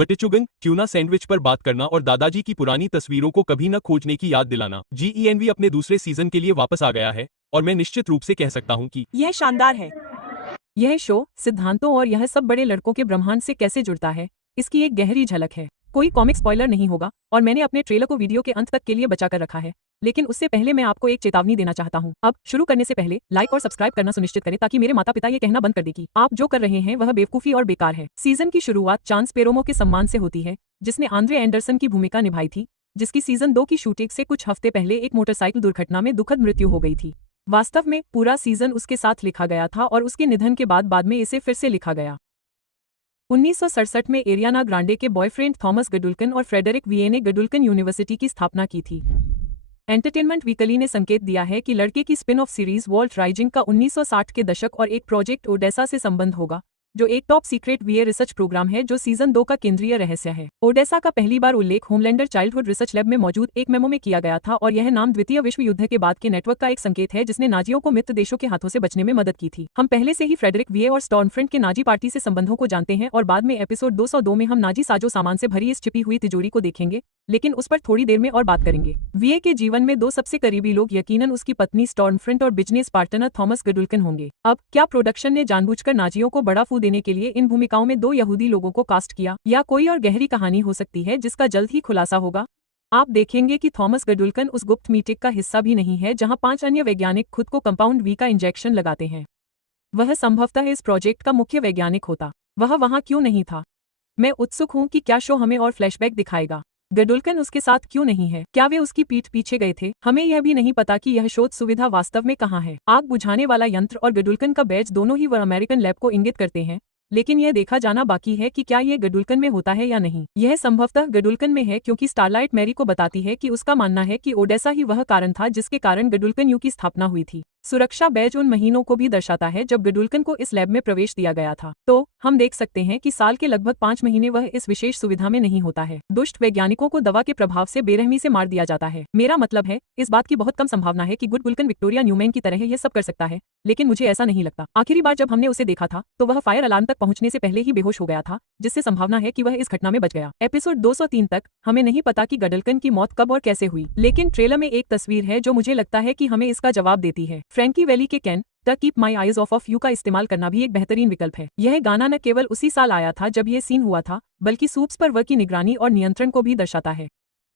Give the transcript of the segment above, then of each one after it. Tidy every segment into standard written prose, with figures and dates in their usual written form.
बटिचुगन tuna sandwich पर बात करना और दादाजी की पुरानी तस्वीरों को कभी न खोजने की याद दिलाना। GENV अपने दूसरे सीजन के लिए वापस आ गया है और मैं निश्चित रूप से कह सकता हूँ कि यह शानदार है। यह शो सिद्धांतों और यह सब बड़े लड़कों के ब्रह्मांड से कैसे जुड़ता है, इसकी एक गहरी झलक है। कोई कॉमिक स्पॉइलर नहीं होगा और मैंने अपने ट्रेलर को वीडियो के अंत तक के लिए बचा कर रखा है, लेकिन उससे पहले मैं आपको एक चेतावनी देना चाहता हूं। अब शुरू करने से पहले लाइक और सब्सक्राइब करना सुनिश्चित करें ताकि मेरे माता पिता ये कहना बंद कर दें कि आप जो कर रहे हैं वह बेवकूफी और बेकार है। सीजन की शुरुआत चांस पेरोमो के सम्मान से होती है, जिसने आंद्रे एंडरसन की भूमिका निभाई थी, जिसकी सीजन 2 की शूटिंग से कुछ हफ्ते पहले एक मोटरसाइकिल दुर्घटना में दुखद मृत्यु हो गई थी। वास्तव में पूरा सीजन उसके साथ लिखा गया था और उसके निधन के बाद में इसे फिर से लिखा गया। 1967 में एरियाना ग्रांडे के बॉयफ्रेंड थॉमस गडुल्कन और फ्रेडरिक विये ने गडुल्कन यूनिवर्सिटी की स्थापना की थी। एंटरटेनमेंट वीकली ने संकेत दिया है कि लड़के की spin off series vault rising का 1960 के दशक और एक प्रोजेक्ट ओडेसा से संबंध होगा, जो एक top secret VA research program है जो सीजन 2 का केंद्रीय रहस्य है। ओडेसा का पहली बार उल्लेख होमलैंडर चाइल्डहुड रिसर्च लैब में मौजूद एक मेमो में किया गया था और यह नाम द्वितीय विश्व युद्ध के बाद के नेटवर्क का एक संकेत है जिसने नाजियों को मित्र देशों के हाथों से बचने में मदद की थी। हम पहले से ही फ्रेडरिक विये और स्टॉर्मफ्रंट के नाजी पार्टी से संबंधों को जानते हैं और बाद में एपिसोड 202 में हम नाजी साजो सामान से भरी इस छिपी हुई तिजोरी को देखेंगे, लेकिन उस पर थोड़ी देर में और बात करेंगे। विये के जीवन में दो सबसे करीबी लोग यकीनन उसकी पत्नी स्टॉर्मफ्रंट और बिजनेस पार्टनर थॉमस गडुल्कन होंगे। अब क्या प्रोडक्शन ने जानबूझकर नाजियों को बड़ा फू देने के लिए इन भूमिकाओं में दो यहूदी लोगों को कास्ट किया, या कोई और गहरी कहानी हो सकती है जिसका जल्द ही खुलासा होगा? आप देखेंगे कि थॉमस गडुल्कन उस गुप्त मीटिंग का हिस्सा भी नहीं है जहां 5 अन्य वैज्ञानिक खुद को कंपाउंड वी का इंजेक्शन लगाते हैं। वह संभवतः इस प्रोजेक्ट का मुख्य वैज्ञानिक होता। वह वहां क्यों नहीं था? मैं उत्सुक हूं कि क्या शो हमें और फ्लैशबैक दिखाएगा। गडुल्कन उसके साथ क्यों नहीं है? क्या वे उसकी पीठ पीछे गए थे? हमें यह भी नहीं पता कि यह शोध सुविधा वास्तव में कहां है। आग बुझाने वाला यंत्र और गडुल्कन का बैज दोनों ही वह अमेरिकन लैब को इंगित करते हैं, लेकिन यह देखा जाना बाकी है कि क्या यह गडुल्कन में होता है या नहीं। यह संभवतः गडुल्कन में है क्योंकि स्टारलाइट मैरी को बताती है कि उसका मानना है कि ओडेसा ही वह कारण था जिसके कारण गडुल्कन यू की स्थापना हुई थी। सुरक्षा बैज उन महीनों को भी दर्शाता है जब गडुल्कन को इस लैब में प्रवेश दिया गया था। तो हम देख सकते हैं कि साल के लगभग 5 महीने वह इस विशेष सुविधा में नहीं होता है। दुष्ट वैज्ञानिकों को दवा के प्रभाव से बेरहमी से मार दिया जाता है। मेरा मतलब है, इस बात की बहुत कम संभावना है कि गडुल्कन विक्टोरिया न्यूमैन की तरह यह सब कर सकता है, लेकिन मुझे ऐसा नहीं लगता। आखिरी बार जब हमने उसे देखा था तो वह फायर अलार्म तक पहुंचने से पहले ही बेहोश हो गया था, जिससे संभावना है कि वह इस घटना में बच गया। एपिसोड 203 तक हमें नहीं पता कि गडुल्कन की मौत कब और कैसे हुई, लेकिन ट्रेलर में एक तस्वीर है जो मुझे लगता है कि हमें इसका जवाब देती है। फ्रैंकी वैली के can the keep my eyes of you का इस्तेमाल करना भी एक बेहतरीन विकल्प है। यह गाना न केवल उसी साल आया था जब यह सीन हुआ था, बल्कि सूप्स पर वर्क की निगरानी और नियंत्रण को भी दर्शाता है।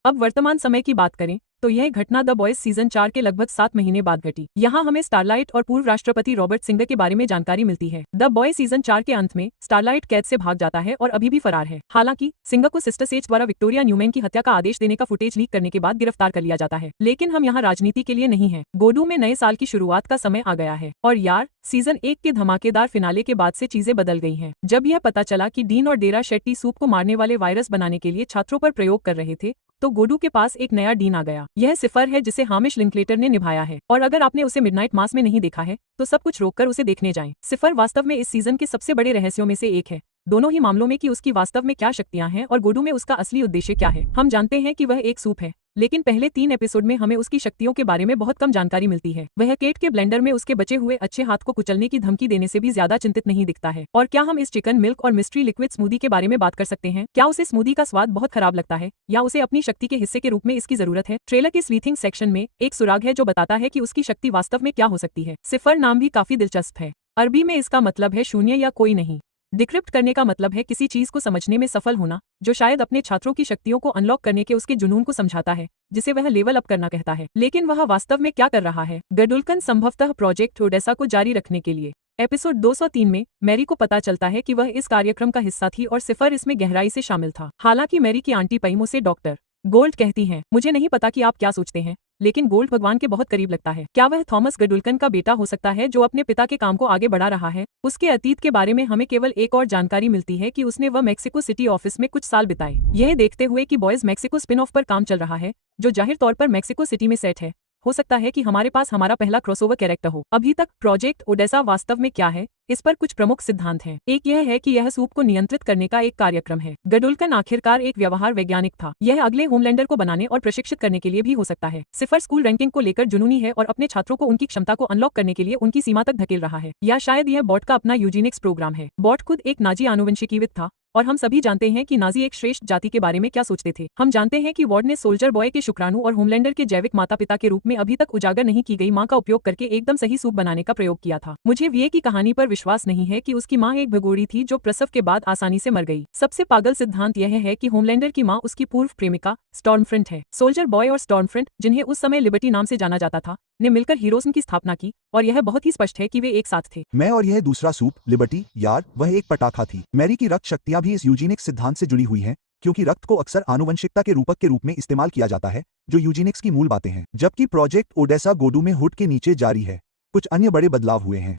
अब वर्तमान समय की बात करें तो यह घटना द बॉयज सीजन 4 के लगभग 7 महीने बाद घटी। यहाँ हमें स्टारलाइट और पूर्व राष्ट्रपति रॉबर्ट सिंगर के बारे में जानकारी मिलती है। द बॉयज सीजन 4 के अंत में स्टारलाइट कैद से भाग जाता है और अभी भी फरार है। हालांकि सिंगर को सिस्टर सेज द्वारा विक्टोरिया न्यूमैन की हत्या का आदेश देने का फुटेज लीक करने के बाद गिरफ्तार कर लिया जाता है, लेकिन हम यहाँ राजनीति के लिए नहीं है। गोडू में नए साल की शुरुआत का समय आ गया है और यार, सीजन 1 के धमाकेदार फिनाले के बाद से चीजें बदल गई हैं। जब यह पता चला कि डीन और डेरा शेट्टी सूप को मारने वाले वायरस बनाने के लिए छात्रों पर प्रयोग कर रहे थे, तो गोडू के पास एक नया डीन आ गया। यह सिफर है जिसे हामिश लिंकलेटर ने निभाया है, और अगर आपने उसे मिडनाइट मास में नहीं देखा है तो सब कुछ रोककर उसे देखने जाएं। सिफर वास्तव में इस सीजन के सबसे बड़े रहस्यों में से एक है, दोनों ही मामलों में कि उसकी वास्तव में क्या शक्तियां हैं और गोडू में उसका असली उद्देश्य क्या है। हम जानते हैं कि वह एक सूप है, लेकिन पहले 3 एपिसोड में हमें उसकी शक्तियों के बारे में बहुत कम जानकारी मिलती है। वह केट के ब्लेंडर में उसके बचे हुए अच्छे हाथ को कुचलने की धमकी देने से भी ज्यादा चिंतित नहीं दिखता है। और क्या हम इस चिकन मिल्क और मिस्ट्री लिक्विड स्मूदी के बारे में बात कर सकते हैं? क्या उसे स्मूदी का स्वाद बहुत खराब लगता है, या उसे अपनी शक्ति के हिस्से के रूप में इसकी जरूरत है? ट्रेलर के स्लीथिंग सेक्शन में एक सुराग है जो बताता है कि उसकी शक्ति वास्तव में क्या हो सकती है। सिफर नाम भी काफी दिलचस्प है। अरबी में इसका मतलब है शून्य या कोई नहीं। डिक्रिप्ट करने का मतलब है किसी चीज को समझने में सफल होना, जो शायद अपने छात्रों की शक्तियों को अनलॉक करने के उसके जुनून को समझाता है, जिसे वह लेवल अप करना कहता है। लेकिन वह वास्तव में क्या कर रहा है? गडुल्कन संभवतः प्रोजेक्ट ओडेसा को जारी रखने के लिए। एपिसोड 203 में मैरी को पता चलता है कि वह इस कार्यक्रम का हिस्सा थी और सिफर इसमें गहराई से शामिल था। हालांकि मैरी की आंटी पैइमो से डॉक्टर गोल्ड कहती हैं, मुझे नहीं पता कि आप क्या सोचते हैं, लेकिन गोल्ड भगवान के बहुत करीब लगता है। क्या वह थॉमस गडुल्कन का बेटा हो सकता है जो अपने पिता के काम को आगे बढ़ा रहा है? उसके अतीत के बारे में हमें केवल एक और जानकारी मिलती है कि उसने वह मेक्सिको सिटी ऑफिस में कुछ साल बिताए। यह देखते हुए कि बॉयज मेक्सिको स्पिन ऑफ पर काम चल रहा है, जो जाहिर तौर पर मेक्सिको सिटी में सेट है, हो सकता है कि हमारे पास हमारा पहला क्रॉसओवर कैरेक्टर हो। अभी तक प्रोजेक्ट ओडेसा वास्तव में क्या है, इस पर कुछ प्रमुख सिद्धांत हैं। एक यह है कि यह सूप को नियंत्रित करने का एक कार्यक्रम है। गडुल्कन आखिरकार एक व्यवहार वैज्ञानिक था। यह अगले होमलैंडर को बनाने और प्रशिक्षित करने के लिए भी हो सकता है। सिफर स्कूल रैंकिंग को लेकर जुनूनी है और अपने छात्रों को उनकी क्षमता को अनलॉक करने के लिए उनकी सीमा तक धकेल रहा है। या शायद यह बॉट का अपना यूजीनिक्स प्रोग्राम है। बॉट खुद एक नाजी आनुवंशिकीविद था और हम सभी जानते हैं कि नाजी एक श्रेष्ठ जाति के बारे में क्या सोचते थे। हम जानते हैं कि वार्ड ने सोल्जर बॉय के शुक्राणु और होमलैंडर के जैविक माता पिता के रूप में अभी तक उजागर नहीं की गई मां का उपयोग करके एकदम सही सूप बनाने का प्रयोग किया था। मुझे वीए की कहानी पर विश्वास नहीं है कि उसकी मां एक भगोड़ी थी जो प्रसव के बाद आसानी से मर गई। सबसे पागल सिद्धांत यह है कि होमलैंडर की मां उसकी पूर्व प्रेमिका स्टॉर्मफ्रंट है। सोल्जर बॉय और स्टॉर्मफ्रंट, जिन्हें उस समय लिबर्टी नाम से जाना जाता था, ने मिलकर हीरोज़ की स्थापना की और यह बहुत ही स्पष्ट है कि वे एक साथ थे। मैं और यह दूसरा सूप लिबर्टी यार वह एक पटाखा थी। मैरी की रक्त शक्तियां भी इस यूजीनिक्स सिद्धांत से जुड़ी हुई हैं, क्योंकि रक्त को अक्सर आनुवंशिकता के रूपक के रूप में इस्तेमाल किया जाता है, जो यूजीनिक्स की मूल बातें हैं। जबकि प्रोजेक्ट ओडेसा गोडू में हुड के नीचे जारी है, कुछ अन्य बड़े बदलाव हुए हैं।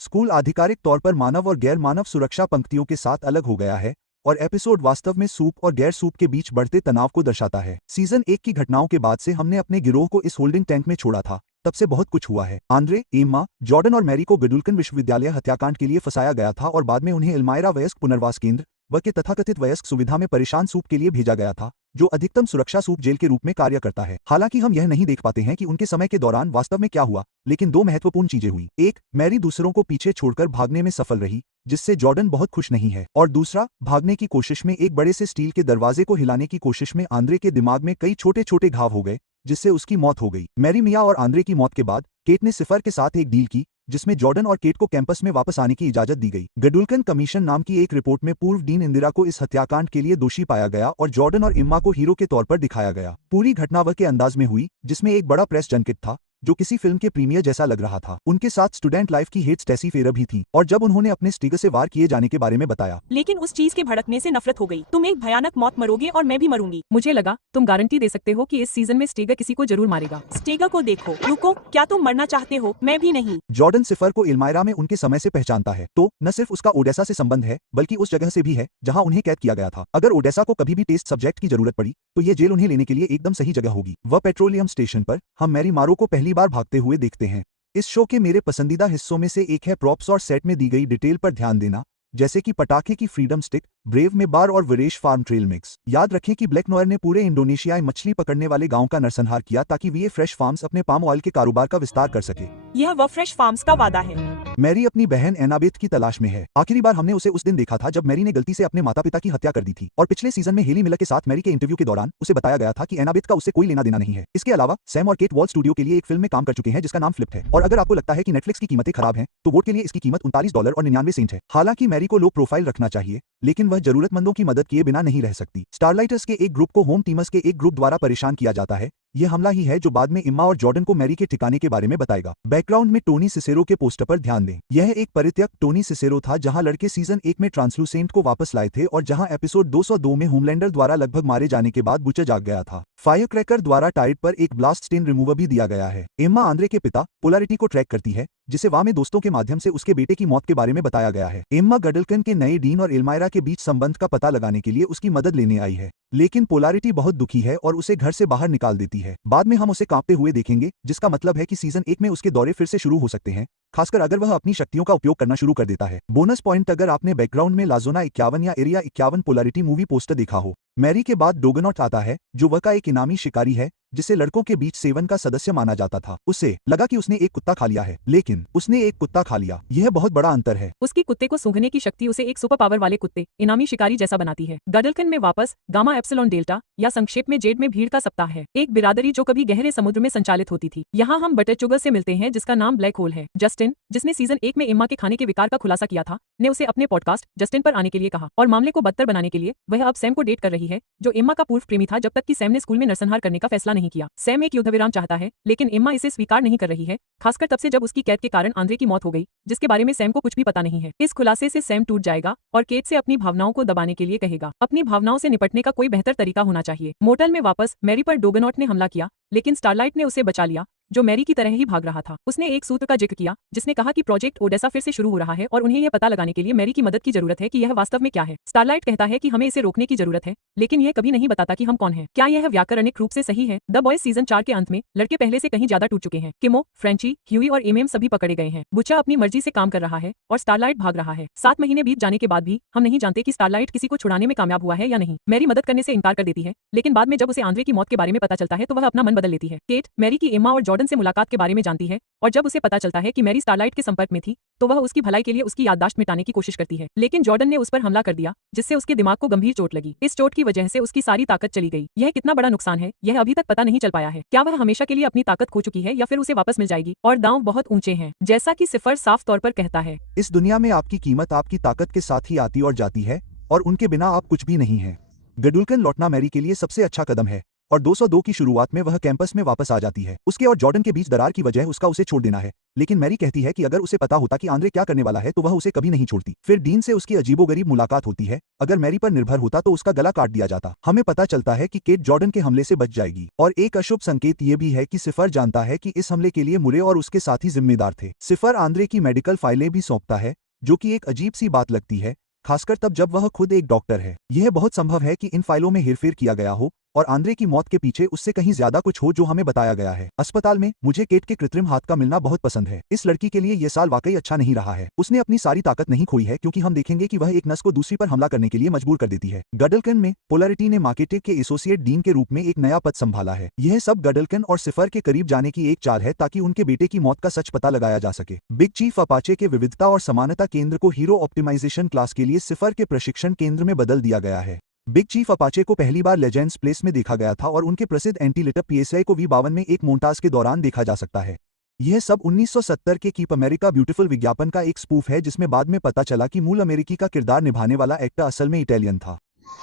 स्कूल आधिकारिक तौर पर मानव और गैर मानव सुरक्षा पंक्तियों के साथ अलग हो गया है और एपिसोड वास्तव में सूप और गैर सूप के बीच बढ़ते तनाव को दर्शाता है। सीजन 1 की घटनाओं के बाद से हमने अपने गिरोह को इस होल्डिंग टैंक में छोड़ा था, तब से बहुत कुछ हुआ है। आंद्रे, एम्मा, जॉर्डन और मैरी को गडुल्कन विश्वविद्यालय हत्याकांड के लिए फंसाया गया था और बाद में उन्हें एल्मायरा वयस्क पुनर्वास केंद्र व के तथाकथित वयस्क सुविधा में परेशान सूप के लिए भेजा गया था, जो अधिकतम सुरक्षा सूप जेल के रूप में कार्य करता है। हालांकि हम यह नहीं देख पाते हैं कि उनके समय के दौरान वास्तव में क्या हुआ, लेकिन दो महत्वपूर्ण चीजें हुई। एक, मैरी दूसरों को पीछे छोड़कर भागने में सफल रही, जिससे जॉर्डन बहुत खुश नहीं है, और दूसरा, भागने की कोशिश में एक बड़े से स्टील के दरवाजे को हिलाने की कोशिश में आंद्रे के दिमाग में कई छोटे छोटे घाव हो गए, जिससे उसकी मौत हो गई। मैरी मिया और आंद्रे की मौत के बाद केट ने सिफर के साथ एक डील की, जिसमें जॉर्डन और केट को कैंपस में वापस आने की इजाजत दी गई। गडुल्कन कमीशन नाम की एक रिपोर्ट में पूर्व डीन इंदिरा को इस हत्याकांड के लिए दोषी पाया गया और जॉर्डन और इम्मा को हीरो के तौर पर दिखाया गया। पूरी घटना वह के अंदाज में हुई, जिसमें एक बड़ा प्रेस जंकेट था, जो किसी फिल्म के प्रीमियर जैसा लग रहा था। उनके साथ स्टूडेंट लाइफ की हेड स्टेसी फेरर भी थी, और जब उन्होंने अपने स्टिगर से वार किए जाने के बारे में बताया, लेकिन उस चीज के भड़कने से नफरत हो गई। तुम एक भयानक मौत मरोगे और मैं भी मरूंगी। मुझे लगा तुम गारंटी दे सकते हो कि इस सीजन में स्टीगर किसी को जरूर मारेगा। स्टेगा को देखो। रुको, क्या तुम मरना चाहते हो? मैं भी नहीं। जॉर्डन सिफर को एल्मायरा में उनके समय से पहचानता है, तो न सिर्फ उसका ओडेसा से संबंध है, बल्कि उस जगह से भी है जहां उन्हें कैद किया गया था। अगर ओडेसा को कभी भी टेस्ट सब्जेक्ट की जरूरत पड़ी, तो ये जेल उन्हें लेने के लिए एकदम सही जगह होगी। वह पेट्रोलियम स्टेशन पर हम मैरी मारो को पहली बार भागते हुए देखते हैं। इस शो के मेरे पसंदीदा हिस्सों में से एक है प्रॉप्स और सेट में दी गई डिटेल पर ध्यान देना, जैसे कि पटाखे की फ्रीडम स्टिक, ब्रेव में बार और विरेश फार्म ट्रेल मिक्स। याद रखें कि ब्लैक नॉयर ने पूरे इंडोनेशियाई मछली पकड़ने वाले गांव का नरसंहार किया ताकि वीए फ्रेश फार्म्स अपने पाम ऑयल के कारोबार का विस्तार कर सके। यह वह फ्रेश फार्म्स का वादा है। मैरी अपनी बहन एनाबेथ की तलाश में है। आखिरी बार हमने उसे उस दिन देखा था जब मैरी ने गलती से अपने माता पिता की हत्या कर दी थी, और पिछले सीजन में हेली मिलर के साथ मैरी के इंटरव्यू के दौरान उसे बताया गया था कि एनाबेथ का उससे कोई लेना देना नहीं है। इसके अलावा सैम और केट वॉल स्टूडियो के लिए एक फिल्म में काम कर चुके हैं जिसका नाम फ्लिप्ड है, और अगर आपको लगता है कि नेटफ्लिक्स की कीमतें खराब हैं, तो वोट के लिए इसकी कीमत $39.99 है। हालांकि मैरी को लो प्रोफाइल रखना चाहिए, लेकिन वह जरूरतमंदों की मदद किए बिना नहीं रह सकती। स्टारलाइटर्स के एक ग्रुप को होम टीमर्स के एक ग्रुप द्वारा परेशान किया जाता है। यह हमला ही है जो बाद में इम्मा और जॉर्डन को मैरी के ठिकाने के बारे में बताएगा। बैकग्राउंड में टोनी सिसेरो के पोस्टर पर ध्यान दें। यह एक परित्यक्त टोनी सिसेरो था जहां लड़के सीजन 1 में ट्रांसलूसेंट को वापस लाए थे और जहां एपिसोड 202 में होमलैंडर द्वारा लगभग मारे जाने के बाद बुचर जाग गया था। फायरक्रैकर द्वारा टाइड पर एक ब्लास्ट स्टेन रिमूवर भी दिया गया है। एम्मा आंद्रे के पिता पोलैरिटी को ट्रैक करती है, जिसे वाह में दोस्तों के माध्यम से उसके बेटे की मौत के बारे में बताया गया है। एम्मा गडलकन के नए डीन और एल्मायरा के बीच संबंध का पता लगाने के लिए उसकी मदद लेने आई है, लेकिन पोलैरिटी बहुत दुखी है और उसे घर से बाहर निकाल देती है। बाद में हम उसे कांपते हुए देखेंगे, जिसका मतलब है कि सीजन 1 में उसके दौरे फिर से शुरू हो सकते हैं, खासकर अगर वह अपनी शक्तियों का उपयोग करना शुरू कर देता है। बोनस पॉइंट, अगर आपने बैकग्राउंड में लाजोना 51 या एरिया 51 पोलैरिटी मूवी पोस्टर देखा हो। मैरी के बाद डोगनॉट आता है, जो वह का एक इनामी शिकारी है जिसे लड़कों के बीच सेवन का सदस्य माना जाता था। उसे लगा कि उसने एक कुत्ता खा लिया है, लेकिन उसने एक कुत्ता खा लिया। यह बहुत बड़ा अंतर है। उसकी कुत्ते को सूंघने की शक्ति उसे एक सुपर पावर वाले कुत्ते, इनामी शिकारी जैसा बनाती है। गडलकन में वापस गामा एप्सिलॉन डेल्टा, या संक्षेप में जेड में भीड़ का सप्ताह है, एक बिरादरी जो कभी गहरे समुद्र में संचालित होती थी। यहाँ हम बटरचुगर से मिलते हैं जिसका नाम ब्लैक होल है। जस्टिन, जिसने सीजन 1 में इम्मा के खाने के विकार का खुलासा किया था, ने उसे अपने पॉडकास्ट जस्टिन पर आने के लिए कहा, और मामले को बदतर बनाने के लिए वह अब सैम को डेट कर रही है, जो इम्मा का पूर्व प्रेमी था जब तक कि सैम ने स्कूल में नरसंहार करने का फैसला नहीं किया। सैम एक युद्धविराम चाहता है, लेकिन इम्मा इसे स्वीकार नहीं कर रही है, खासकर तब से जब उसकी कैद के कारण आंद्रे की मौत हो गई, जिसके बारे में सैम को कुछ भी पता नहीं है। इस खुलासे से सैम टूट जाएगा और केट से अपनी भावनाओं को दबाने के लिए कहेगा। अपनी भावनाओं से निपटने का कोई बेहतर तरीका होना चाहिए। मोटल में वापस मैरी पर डोगनॉट ने हमला किया, लेकिन स्टारलाइट ने उसे बचा लिया, जो मैरी की तरह ही भाग रहा था। उसने एक सूत्र का जिक्र किया जिसने कहा कि प्रोजेक्ट ओडेसा फिर से शुरू हो रहा है और उन्हें यह पता लगाने के लिए मैरी की मदद की जरूरत है कि यह वास्तव में क्या है। स्टारलाइट कहता है कि हमें इसे रोकने की जरूरत है, लेकिन यह कभी नहीं बताता कि हम कौन हैं। क्या यह व्याकरणिक रूप से सही है? द बॉयज सीजन 4 के अंत में लड़के पहले से कहीं ज्यादा टूट चुके हैं। किमो, फ्रेंची, ह्यूई और एमएम सभी पकड़े गए हैं। बुचा अपनी मर्जी से काम कर रहा है और स्टारलाइट भाग रहा है। 7 महीने बीत जाने के बाद भी हम नहीं जानते कि स्टारलाइट किसी को छुड़ाने में कामयाब हुआ है या नहीं। मैरी मदद करने से इनकार कर देती है, लेकिन बाद में जब उसे आंद्रे की मौत के बारे में पता चलता है तो वह अपना मन बदल लेती है। केट, मैरी की एम्मा और जॉर्डन जॉर्डन से मुलाकात के बारे में जानती है और जब उसे पता चलता है कि मैरी स्टारलाइट के संपर्क में थी तो वह उसकी भलाई के लिए उसकी याददाश्त मिटाने की कोशिश करती है, लेकिन जॉर्डन ने उस पर हमला कर दिया जिससे उसके दिमाग को गंभीर चोट लगी। इस चोट की वजह से उसकी सारी ताकत चली गई। यह कितना बड़ा नुकसान है यह अभी तक पता नहीं चल पाया है। क्या वह हमेशा के लिए अपनी ताकत खो चुकी है या फिर उसे वापस मिल जाएगी? और दांव बहुत ऊंचे हैं, जैसा कि सिफर साफ तौर पर कहता है। इस दुनिया में आपकी कीमत आपकी ताकत के साथ ही आती और जाती है और उनके बिना आप कुछ भी नहीं है। गडुल्कन लौटना मैरी के लिए सबसे अच्छा कदम है और 202 की शुरुआत में वह कैंपस में वापस आ जाती है। उसके और जॉर्डन के बीच दरार की वजह उसका उसे छोड़ देना है, लेकिन मैरी कहती है कि अगर उसे पता होता कि आंद्रे क्या करने वाला है तो वह उसे कभी नहीं छोड़ती। फिर डीन से उसकी अजीबोगरीब मुलाकात होती है। अगर मैरी पर निर्भर होता तो उसका गला काट दिया जाता। हमें पता चलता है कि केट जॉर्डन के हमले से बच जाएगी और एक अशुभ संकेत ये भी है कि सिफर जानता है कि इस हमले के लिए मुरे और उसके साथी जिम्मेदार थे। सिफर आंद्रे की मेडिकल फाइलें भी सौंपता है, जो कि एक अजीब सी बात लगती है, खासकर तब जब वह खुद एक डॉक्टर है। यह बहुत संभव है कि इन फाइलों में हेरफेर किया गया हो और आंद्रे की मौत के पीछे उससे कहीं ज्यादा कुछ हो जो हमें बताया गया है। अस्पताल में मुझे केट के कृत्रिम हाथ का मिलना बहुत पसंद है। इस लड़की के लिए यह साल वाकई अच्छा नहीं रहा है। उसने अपनी सारी ताकत नहीं खोई है क्योंकि हम देखेंगे कि वह एक नस को दूसरी पर हमला करने के लिए मजबूर कर देती है। गडलकन में पोलैरिटी ने मार्केटेक के एसोसिएट डीन के रूप में एक नया पद संभाला है। यह सब गडलकन और सिफर के करीब जाने की एक चाल है ताकि उनके बेटे की मौत का सच पता लगाया जा सके। बिग चीफ अपाचे के विविधता और समानता केंद्र को हीरो ऑप्टिमाइजेशन क्लास के लिए सिफर के प्रशिक्षण केंद्र में बदल दिया गया है। बिग चीफ अपाचे को पहली बार लेजेंड्स प्लेस में देखा गया था और उनके प्रसिद्ध एंटीलिटअप पीएसआई को V52 में एक मोन्टाज के दौरान देखा जा सकता है। यह सब 1970 के कीप अमेरिका ब्यूटीफुल विज्ञापन का एक स्पूफ है जिसमें बाद में पता चला कि मूल अमेरिकी का किरदार निभाने वाला एक्टर असल में इटालियन था।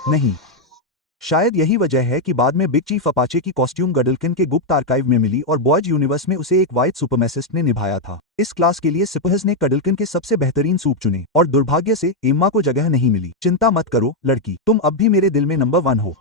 नहीं, शायद यही वजह है कि बाद में बिग चीफ अपाचे की कॉस्ट्यूम गडलकन के गुप्त आर्काइव में मिली और बॉयज यूनिवर्स में उसे एक वाइट सुपरमेसिस्ट ने निभाया था। इस क्लास के लिए सिपहस ने गडलकन के सबसे बेहतरीन सूप चुने और दुर्भाग्य से एम्मा को जगह नहीं मिली। चिंता मत करो लड़की, तुम अब भी मेरे दिल में नंबर 1 हो।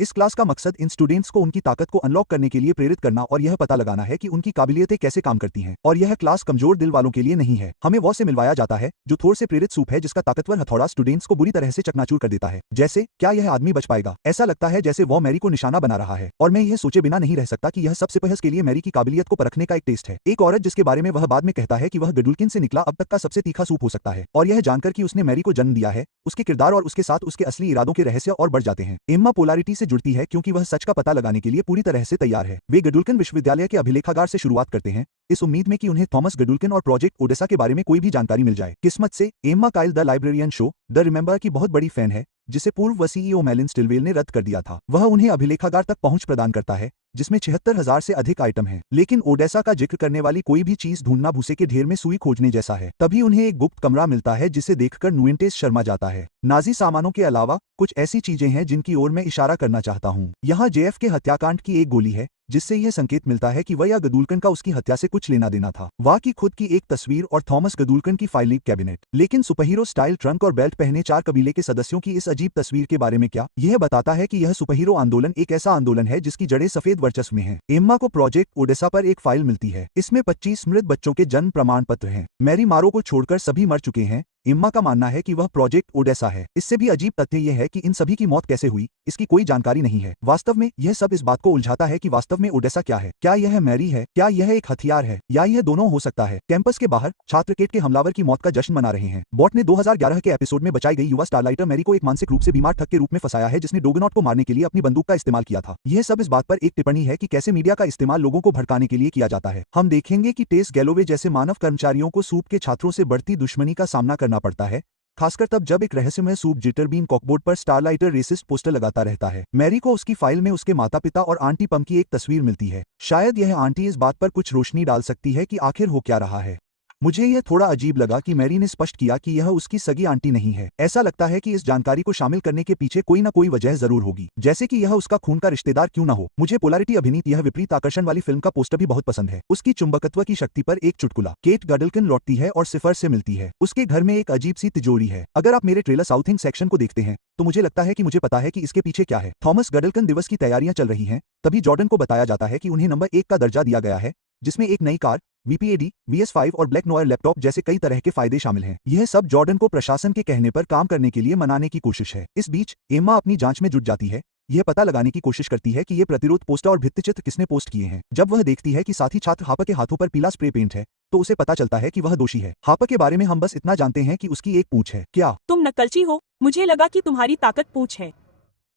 इस क्लास का मकसद इन स्टूडेंट्स को उनकी ताकत को अनलॉक करने के लिए प्रेरित करना और यह पता लगाना है कि उनकी काबिलियतें कैसे काम करती हैं। और यह क्लास कमजोर दिल वालों के लिए नहीं है। हमें वो से मिलवाया जाता है जो थोर से प्रेरित सूप है जिसका ताकतवर हथौड़ा स्टूडेंट्स को बुरी तरह से चकनाचूर कर देता है। जैसे क्या यह आदमी बच पाएगा? ऐसा लगता है जैसे वो मैरी को निशाना बना रहा है और मैं यह सोचे बिना नहीं रह सकता कि यह सब सिपहस के लिए मैरी की काबिलियत को परखने का एक टेस्ट है। एक औरत जिसके बारे में वह बाद में कहता है कि वह गडुल्किन से निकला अब तक का सबसे तीखा सूप हो सकता है और यह जानकर कि उसने मैरी को जन्म दिया है, उसके किरदार और उसके साथ उसके असली इरादों के रहस्य और बढ़ जाते हैं। एम्मा पोलैरिटी से जुड़ती है क्योंकि वह सच का पता लगाने के लिए पूरी तरह से तैयार है। वे गडुल्कन विश्वविद्यालय के अभिलेखागार से शुरुआत करते हैं, इस उम्मीद में कि उन्हें थॉमस गडुल्कन और प्रोजेक्ट ओडेसा के बारे में कोई भी जानकारी मिल जाए। किस्मत से Emma Kyle the librarian show the remember की बहुत बड़ी फैन है जिसे पूर्व सीईओ मेलिन स्टिलवेल ने रद्द कर दिया था। वह उन्हें अभिलेखागार तक पहुंच प्रदान करता है जिसमें 76,000 से अधिक आइटम हैं। लेकिन ओडेसा का जिक्र करने वाली कोई भी चीज ढूंढना भूसे के ढेर में सुई खोजने जैसा है। तभी उन्हें एक गुप्त कमरा मिलता है जिसे देखकर नुएंटेस शर्मा जाता है। नाजी सामानों के अलावा कुछ ऐसी चीजें हैं जिनकी ओर मैं इशारा करना चाहता हूँ। यहाँ जेएफ के हत्याकांड की एक गोली है जिससे यह संकेत मिलता है कि वह या गदुल्कन का उसकी हत्या से कुछ लेना देना था। वह की खुद की एक तस्वीर और थॉमस गदुल्कन की फाइलिंग कैबिनेट। लेकिन सुपरहीरो स्टाइल ट्रंक और बेल्ट पहने 4 कबीले के सदस्यों की इस अजीब तस्वीर के बारे में क्या? यह बताता है कि यह सुपरहीरो आंदोलन एक ऐसा आंदोलन है जिसकी जड़ें सफेद वर्चस्व में हैं। एम्मा को प्रोजेक्ट ओडेसा पर एक फाइल मिलती है। इसमें 25 मृत बच्चों के जन्म प्रमाण पत्र हैं। मैरी मारो को छोड़कर सभी मर चुके हैं। एम्मा का मानना है कि वह प्रोजेक्ट ओडेसा है। इससे भी अजीब तथ्य यह है कि इन सभी की मौत कैसे हुई इसकी कोई जानकारी नहीं है। वास्तव में यह सब इस बात को उलझाता है कि वास्तव में ओडेसा क्या है। क्या यह मैरी है? क्या यह एक हथियार है? या यह दोनों हो सकता है? कैंपस के बाहर छात्र केट के हमलावर की मौत का जश्न मना रहे हैं। बॉट ने 2011 के एपिसोड में बचाई गई युवा स्टारलाइटर मैरी को एक मानसिक रूप से बीमार ठग के रूप में फंसाया है जिसने डोगनॉट को मारने के लिए अपनी बंदूक का इस्तेमाल किया था। यह सब इस बात पर एक टिप्पणी है कि कैसे मीडिया का इस्तेमाल लोगों को भड़काने के लिए किया जाता है। हम देखेंगे कि टेस गैलोवे जैसे मानव कर्मचारियों को सूप के छात्रों से बढ़ती दुश्मनी का सामना करना पड़ता है, खासकर तब जब एक रहस्यमय सूप जिटरबीन कॉकबोर्ड पर स्टारलाइटर रेसिस्ट पोस्टर लगाता रहता है। मैरी को उसकी फाइल में उसके माता पिता और आंटी पम की एक तस्वीर मिलती है। शायद यह आंटी इस बात पर कुछ रोशनी डाल सकती है कि आखिर हो क्या रहा है। मुझे यह थोड़ा अजीब लगा कि मैरी ने स्पष्ट किया कि यह उसकी सगी आंटी नहीं है। ऐसा लगता है कि इस जानकारी को शामिल करने के पीछे कोई ना कोई वजह जरूर होगी, जैसे कि यह उसका खून का रिश्तेदार क्यों ना हो। मुझे पोलैरिटी अभिनीत यह विपरीत आकर्षण वाली फिल्म का पोस्टर भी बहुत पसंद है। उसकी चुंबकत्व की शक्ति पर एक चुटकुला। केट गडलकन लौटती है और सिफर से मिलती है। उसके घर में एक अजीब सी तिजोरी है। अगर आप मेरे ट्रेलर साउथिंग सेक्शन को देखते हैं तो मुझे लगता है कि मुझे पता है कि इसके पीछे क्या है। थॉमस गडलकन दिवस की तैयारियां चल रही हैं, तभी जॉर्डन को बताया जाता है कि उन्हें नंबर 1 का दर्जा दिया गया है जिसमें एक नई कार, VPAD, VS5 और ब्लैक नोयर लैपटॉप जैसे कई तरह के फायदे शामिल हैं। यह सब जॉर्डन को प्रशासन के कहने पर काम करने के लिए मनाने की कोशिश है। इस बीच एम्मा अपनी जांच में जुट जाती है। यह पता लगाने की कोशिश करती है कि ये प्रतिरोध पोस्टर और भित्तिचित्र किसने पोस्ट किए हैं। जब वह देखती है कि साथी छात्र हापर के हाथों पर पीला स्प्रे पेंट है तो उसे पता चलता है कि वह दोषी है। हापर के बारे में हम बस इतना जानते हैं कि उसकी एक पूंछ है। क्या तुम नकलची हो? मुझे लगा कि तुम्हारी ताकत पूंछ है।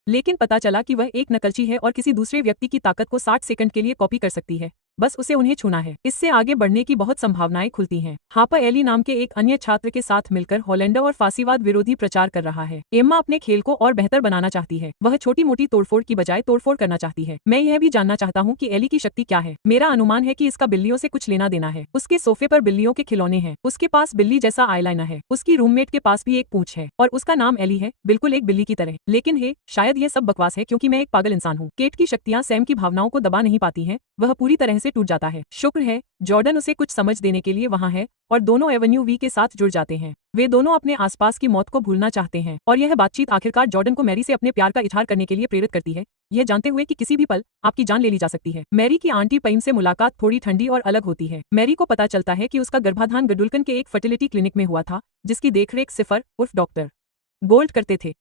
लेकिन पता चला कि वह एक नकलची है और किसी दूसरे व्यक्ति की ताकत को 60 सेकंड के लिए कॉपी कर सकती है। बस उसे उन्हें छूना है। इससे आगे बढ़ने की बहुत संभावनाएं खुलती हैं। हापर एली नाम के एक अन्य छात्र के साथ मिलकर हॉलैंडर और फांसीवाद विरोधी प्रचार कर रहा है। एम्मा अपने खेल को और बेहतर बनाना चाहती है। वह छोटी मोटी तोड़फोड़ की बजाय तोड़फोड़ करना चाहती है। मैं यह भी जानना चाहता हूँ कि एली की शक्ति क्या है। मेरा अनुमान है कि इसका बिल्लियों से कुछ लेना देना है। उसके सोफे पर बिल्लियों के खिलौने हैं। उसके पास बिल्ली जैसा आईलाइनर है। उसकी रूममेट के पास भी एक पूंछ है और उसका नाम एली है, बिल्कुल एक बिल्ली की तरह। लेकिन हे, शायद यह सब बकवास है क्योंकि मैं एक पागल इंसान हूँ। केट की शक्तियाँ सैम की भावनाओं को दबा नहीं पाती हैं। वह पूरी तरह से टूट जाता है। शुक्र है जॉर्डन उसे कुछ समझ देने के लिए वहाँ है और दोनों एवेन्यू वी के साथ जुड़ जाते हैं। वे दोनों अपने आसपास की मौत को भूलना चाहते हैं और यह बातचीत आखिरकार जॉर्डन को मैरी से अपने प्यार का इजहार करने के लिए प्रेरित करती है, यह जानते हुए कि किसी भी पल आपकी जान ले ली जा सकती है। मैरी की आंटी पईम से मुलाकात थोड़ी ठंडी और अलग होती है। मैरी को पता चलता है कि उसका गर्भाधान गडुल्कन के एक फर्टिलिटी क्लिनिक में हुआ था, जिसकी देखरेख सिफर उर्फ डॉक्टर गोल्ड करते थे।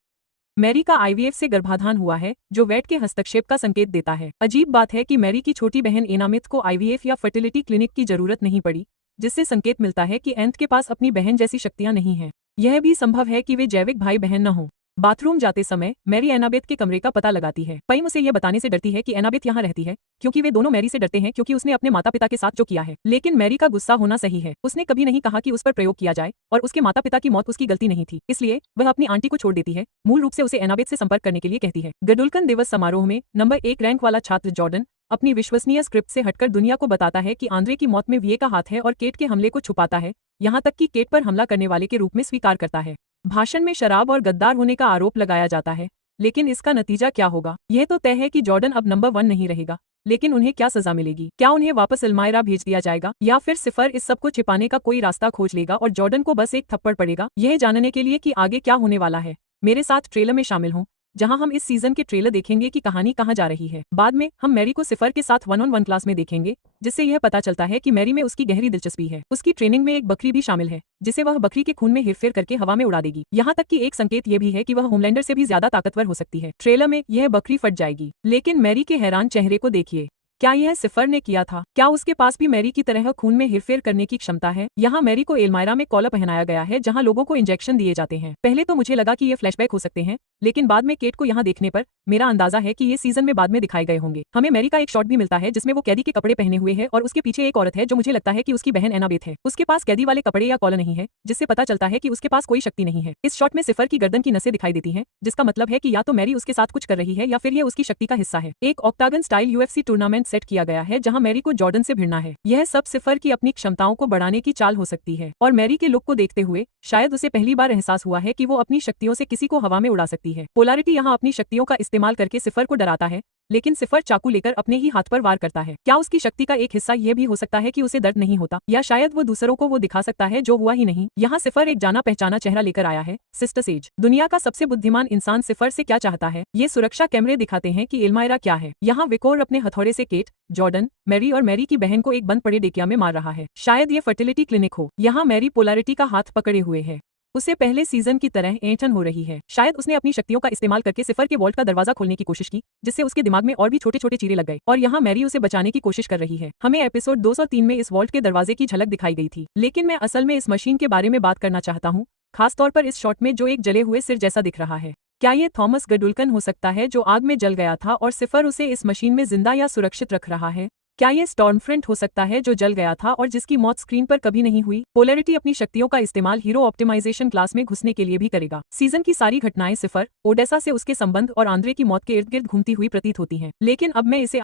मैरी का आईवीएफ से गर्भाधान हुआ है, जो वेट के हस्तक्षेप का संकेत देता है। अजीब बात है कि मैरी की छोटी बहन एनामिथ को आईवीएफ या फर्टिलिटी क्लिनिक की जरूरत नहीं पड़ी, जिससे संकेत मिलता है कि एंथ के पास अपनी बहन जैसी शक्तियां नहीं हैं। यह भी संभव है कि वे जैविक भाई बहन न हों। बाथरूम जाते समय मैरी एनाबेथ के कमरे का पता लगाती है। पईम उसे यह बताने से डरती है कि एनाबेथ यहाँ रहती है, क्योंकि वे दोनों मैरी से डरते हैं क्योंकि उसने अपने माता पिता के साथ जो किया है। लेकिन मैरी का गुस्सा होना सही है। उसने कभी नहीं कहा कि उस पर प्रयोग किया जाए और उसके माता पिता की मौत उसकी गलती नहीं थी, इसलिए वह अपनी आंटी को छोड़ देती है। मूल रूप से उसे एनाबेथ से संपर्क करने के लिए कहती है। गडुल्कन दिवस समारोह में नंबर 1 रैंक वाला छात्र जॉर्डन अपनी विश्वसनीय स्क्रिप्ट से हटकर दुनिया को बताता है कि आंद्रे की मौत में वीए का हाथ है और केट के हमले को छुपाता है, यहाँ तक कि केट पर हमला करने वाले के रूप में स्वीकार करता है। भाषण में शराब और गद्दार होने का आरोप लगाया जाता है, लेकिन इसका नतीजा क्या होगा? यह तो तय है कि जॉर्डन अब नंबर 1 नहीं रहेगा, लेकिन उन्हें क्या सजा मिलेगी? क्या उन्हें वापस इल्मायरा भेज दिया जाएगा या फिर सिफर इस सब को छिपाने का कोई रास्ता खोज लेगा और जॉर्डन को बस एक थप्पड़ पड़ेगा? यह जानने के लिए कि आगे क्या होने वाला है, मेरे साथ ट्रेलर में शामिल हों, जहां हम इस सीजन के ट्रेलर देखेंगे कि कहानी कहां जा रही है। बाद में हम मैरी को सिफर के साथ 1-on-1 क्लास में देखेंगे, जिससे यह पता चलता है कि मैरी में उसकी गहरी दिलचस्पी है। उसकी ट्रेनिंग में एक बकरी भी शामिल है, जिसे वह बकरी के खून में हेरफेर करके हवा में उड़ा देगी। यहाँ तक कि एक संकेत यह भी है कि वह होमलैंडर से भी ज्यादा ताकतवर हो सकती है। ट्रेलर में यह बकरी फट जाएगी, लेकिन मैरी के हैरान चेहरे को देखिए। क्या यह सिफर ने किया था? क्या उसके पास भी मैरी की तरह खून में हेरफेर करने की क्षमता है? यहाँ मैरी को एल्मायरा में कॉलर पहनाया गया है, जहाँ लोगों को इंजेक्शन दिए जाते हैं। पहले तो मुझे लगा कि ये फ्लैशबैक हो सकते हैं, लेकिन बाद में केट को यहाँ देखने पर मेरा अंदाजा है कि ये सीजन में बाद में दिखाए गए होंगे। हमें मैरी का एक शॉट भी मिलता है जिसमें वो कैदी के कपड़े पहने हुए है और उसके पीछे एक औरत है जो मुझे लगता है कि उसकी बहन एनाबेथ है। उसके पास कैदी वाले कपड़े या कॉलर नहीं है, जिससे पता चलता है कि उसके पास कोई शक्ति नहीं है। इस शॉट में सिफर की गर्दन की नसें दिखाई देती हैं, जिसका मतलब है कि या तो मैरी उसके साथ कुछ कर रही है या फिर ये उसकी शक्ति का हिस्सा है। एक octagon style UFC tournament set किया गया है जहां मैरी को जॉर्डन से भिड़ना है। यह सब सिफर की अपनी क्षमताओं को बढ़ाने की चाल हो सकती है और मैरी के लुक को देखते हुए शायद उसे पहली बार एहसास हुआ है कि वो अपनी शक्तियों से किसी को हवा में उड़ा सकती है। पोलैरिटी यहाँ अपनी शक्तियों का इस्तेमाल करके सिफर को डराता है, लेकिन सिफर चाकू लेकर अपने ही हाथ पर वार करता है। क्या उसकी शक्ति का एक हिस्सा यह भी हो सकता है कि उसे दर्द नहीं होता, या शायद वो दूसरों को वो दिखा सकता है जो हुआ ही नहीं। यहाँ सिफर एक जाना पहचाना चेहरा लेकर आया है, सिस्टर सेज। दुनिया का सबसे बुद्धिमान इंसान सिफर से क्या चाहता है? ये सुरक्षा कैमरे दिखाते हैं कि एल्मायरा क्या है। यहाँ विकोर अपने हथौड़े से केट, जॉर्डन, मैरी और मैरी की बहन को एक बंद पड़े डेकिया में मार रहा है। शायद ये फर्टिलिटी क्लिनिक हो। यहाँ मैरी पोलैरिटी का हाथ पकड़े हुए है। उसे पहले सीजन की तरह ऐंठन हो रही है। शायद उसने अपनी शक्तियों का इस्तेमाल करके सिफर के वॉल्ट का दरवाजा खोलने की कोशिश की, जिससे उसके दिमाग में और भी छोटे छोटे चीरे लग गए और यहाँ मैरी उसे बचाने की कोशिश कर रही है। हमें एपिसोड 203 में इस वॉल्ट के दरवाजे की झलक दिखाई गई थी, लेकिन मैं असल में इस मशीन के बारे में बात करना चाहता हूँ, खासतौर पर इस शॉट में जो एक जले हुए सिर जैसा दिख रहा है। क्या ये थॉमस गडुल्कन हो सकता है जो आग में जल गया था और सिफर उसे इस मशीन में जिंदा या सुरक्षित रख रहा है? क्या ये स्टॉर्मफ्रंट हो सकता है जो जल गया था और जिसकी मौत स्क्रीन पर कभी नहीं हुई? पोलैरिटी अपनी शक्तियों का इस्तेमाल हीरो ऑप्टिमाइजेशन क्लास में घुसने के लिए भी करेगा। सीजन की सारी घटनाएं सिफर, ओडेसा से उसके संबंध और आंद्रे की मौत के इर्द गिर्द घूमती हुई प्रतीत होती हैं, लेकिन अब मैं इसे